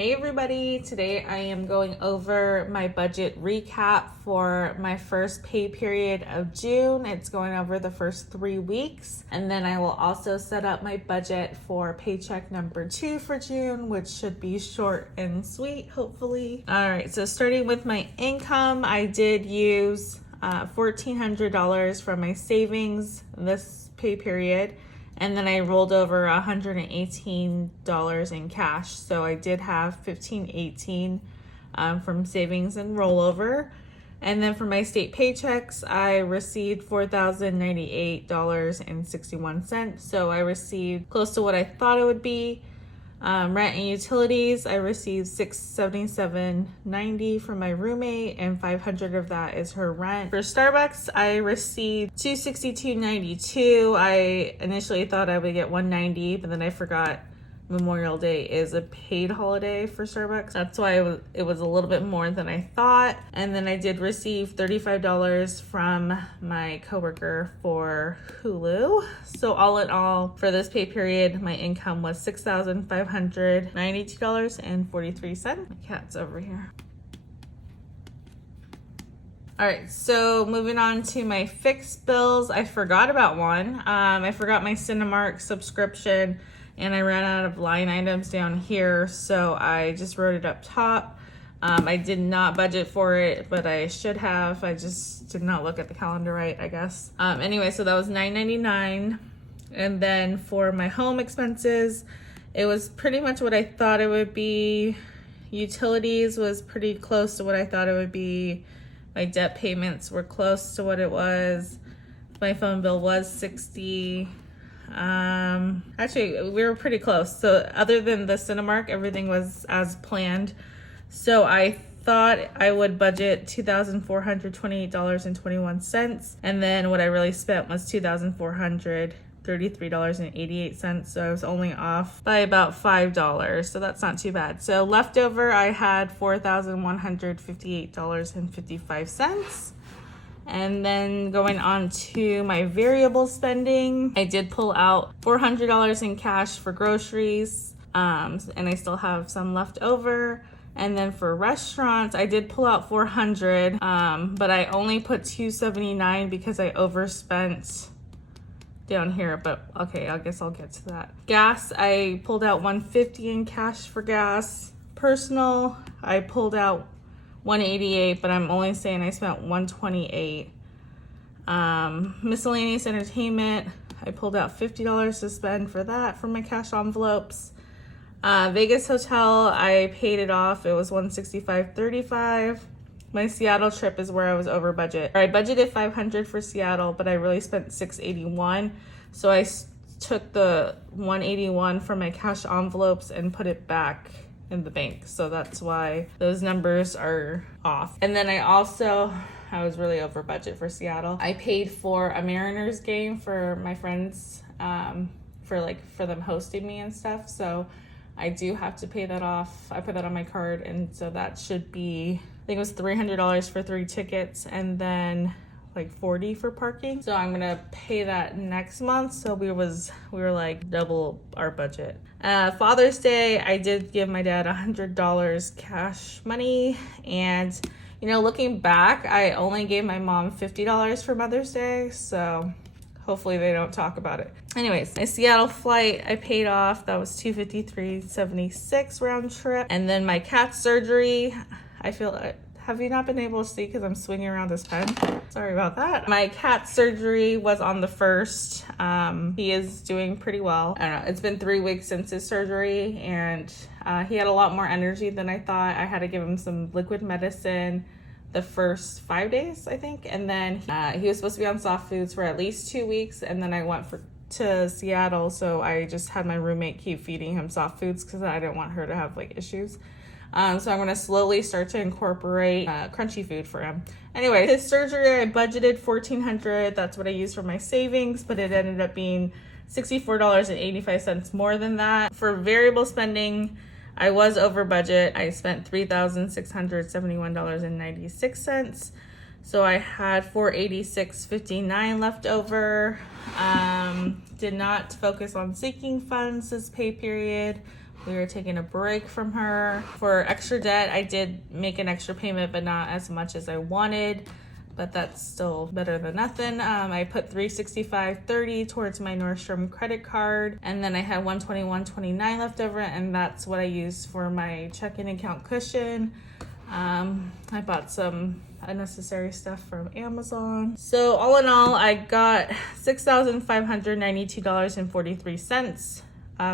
Hey everybody, today I am going over my budget recap for my first pay period of June. It's going over the first 3 weeks, and then I will also set up my budget for paycheck number 2 for June, which should be short and sweet, hopefully. All right, so starting with my income, I did use $1,400 from my savings this pay period. And then I rolled over $118 in cash. So I did have $1,518 from savings and rollover. And then for my state paychecks, I received $4,098.61. So I received close to what I thought it would be. Rent and utilities, I received $677.90 from my roommate, and $500 of that is her rent. For Starbucks, I received $262.92. I initially thought I would get $190, but then I forgot Memorial Day is a paid holiday for Starbucks. That's why it was a little bit more than I thought. And then I did receive $35 from my coworker for Hulu. So all in all, for this pay period, my income was $6,592.43. My cat's over here. All right, so moving on to my fixed bills. I forgot about one. I forgot my Cinemark subscription, and I ran out of line items down here, so I just wrote it up top. I did not budget for it, but I should have. I just did not look at the calendar right, I guess. Anyway, so that was $9.99. And then for my home expenses, it was pretty much what I thought it would be. Utilities was pretty close to what I thought it would be. My debt payments were close to what it was. My phone bill was $60. Actually, we were pretty close. So other than the Cinemark, everything was as planned. So I thought I would budget $2,428.21. And then what I really spent was $2,433.88. So I was only off by about $5. So that's not too bad. So leftover, I had $4,158.55. And then going on to my variable spending, I did pull out $400 in cash for groceries, and I still have some left over. And then for restaurants, I did pull out $400, but I only put $279 because I overspent down here. But okay, I guess I'll get to that. Gas, I pulled out $150 in cash for gas. Personal, I pulled out $188, but I'm only saying I spent $128. Miscellaneous entertainment, I pulled out $50 to spend for that for my cash envelopes. Vegas hotel, I paid it off. It was $165.35. My Seattle trip is where I was over budget. I budgeted $500 for Seattle, but I really spent $681. So I took the $181 from my cash envelopes and put it back in the bank. So that's why those numbers are off. And then I was really over budget for Seattle. I paid for a Mariners game for my friends, for them hosting me and stuff. So I do have to pay that off. I put that on my card, and so that should be, I think it was $300 for 3 tickets, and then like $40 for parking. So I'm gonna pay that next month. So we were like double our budget. Father's Day, I did give my dad $100 cash money, and looking back, I only gave my mom $50 for Mother's Day, so hopefully they don't talk about it. Anyways, my Seattle flight I paid off. That was $253.76 round trip. And then my cat surgery, have you not been able to see because I'm swinging around this pen? Sorry about that. My cat surgery was on the 1st. He is doing pretty well. I don't know. It's been 3 weeks since his surgery, and he had a lot more energy than I thought. I had to give him some liquid medicine the first 5 days, I think. And then he was supposed to be on soft foods for at least 2 weeks. And then I went to Seattle. So I just had my roommate keep feeding him soft foods because I didn't want her to have issues. So I'm going to slowly start to incorporate crunchy food for him. Anyway, his surgery, I budgeted $1,400. That's what I used for my savings, but it ended up being $64.85 more than that. For variable spending, I was over budget. I spent $3,671.96. So I had $486.59 left over. Did not focus on sinking funds this pay period. We were taking a break from her. For extra debt, I did make an extra payment, but not as much as I wanted. But that's still better than nothing. I put $365.30 towards my Nordstrom credit card, and then I had $121.29 left over, and that's what I used for my checking account cushion. I bought some unnecessary stuff from Amazon. So all in all, I got $6,592.43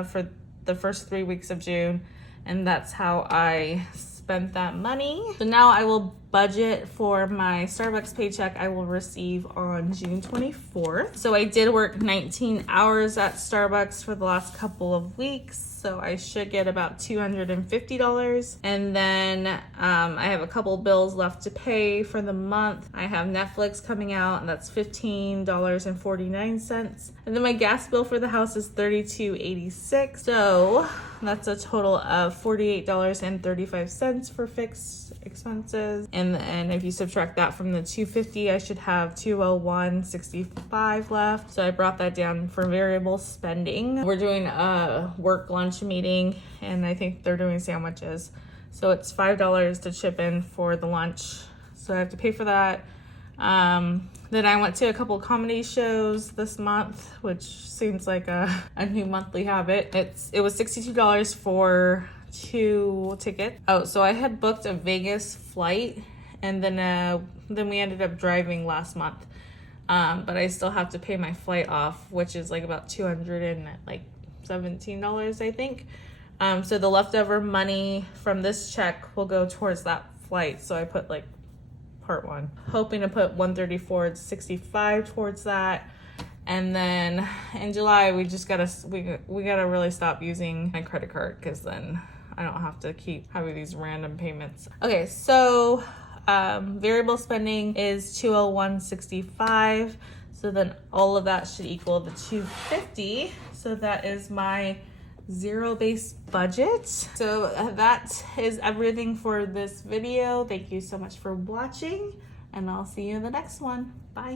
for the first 3 weeks of June, and that's how I spent that money. So now I will budget for my Starbucks paycheck I will receive on June 24th. So I did work 19 hours at Starbucks for the last couple of weeks, so I should get about $250. And then I have a couple bills left to pay for the month. I have Netflix coming out, and that's $15.49. And then my gas bill for the house is $32.86. So that's a total of $48.35 for fixed expenses. And if you subtract that from the $250, I should have $201.65 left. So I brought that down for variable spending. We're doing a work lunch meeting, and I think they're doing sandwiches. So it's $5 to chip in for the lunch. So I have to pay for that. Then I went to a couple comedy shows this month, which seems like a new monthly habit. It was $62 for 2 tickets. Oh, so I had booked a Vegas flight, and then we ended up driving last month. But I still have to pay my flight off, which is like about $217, I think. So the leftover money from this check will go towards that flight. So I put like part one, hoping to put $134.65 towards that. And then in July, we gotta really stop using my credit card, because then I don't have to keep having these random payments. Okay, so variable spending is $201.65. So then all of that should equal the $250. So that is my zero-based budget. So that is everything for this video. Thank you so much for watching, and I'll see you in the next one. Bye.